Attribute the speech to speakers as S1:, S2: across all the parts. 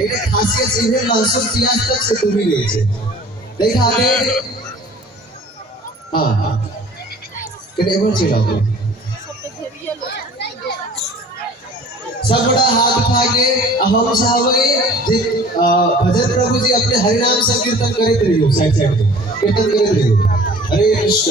S1: এটা খাসিয়াত ইভেন মানসুর পিয়াজ तक से তুমি গেছে দেখা আগে হ্যাঁ কেটে এবার চিড়াও सब बड़ा हाथ उठा के हम साहब जे अ, भजन प्रभु जी अपने हरि नाम संकीर्तन करते रहियो साइड साइड पे कीर्तन करते रहियो हरे कृष्ण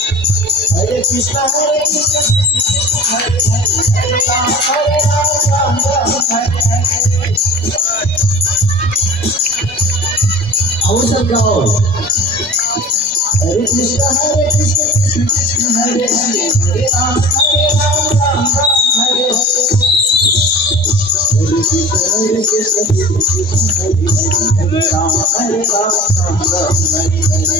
S1: हरे कृष्णा हरे सब गाओ
S2: हरे कृष्णा हरे कृष्णा हरे हरे हरे राम हरे हरे हरे कृष्णा हरे कृष्णा कृष्ण कृष्ण हरे हरे हरे राम हरे राम राम राम हरे हरे